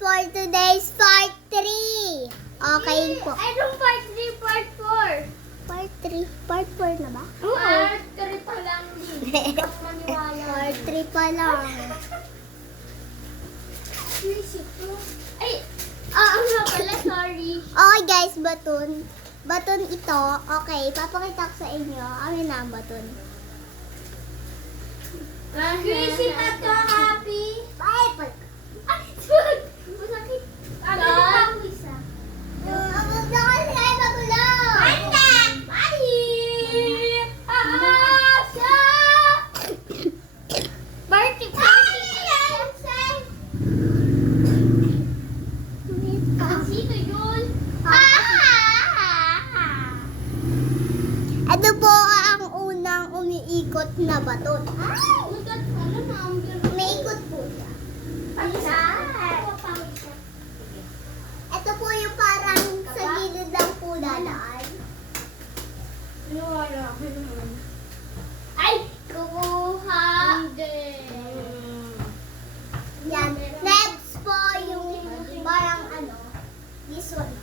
for today's part 3. Okay po. Anong part 3, part 4? Part 3. Part 4 na ba? Part 3 pa lang din. Huwag maniwala. Part 3 pa lang. Ay! Ang nga pala, sorry. Okay guys, baton. Baton ito. Okay, papakita ko sa inyo. Amin na ang baton. Crazy na to, happy. Bye! Ay, swag! Masakit. Ano ba ang isa? Huwag na kasi kayo magulo! Bye! Siya! Party! Sino yun? Ito po ang unang umiikot na baton. Ugat ka na, number. Umiikot po siya. Ito po yung parang sa gilid lang po dadaan. Wala ka naman. Ay! Kukuha! Hindi. Yan. Next po yung parang this one.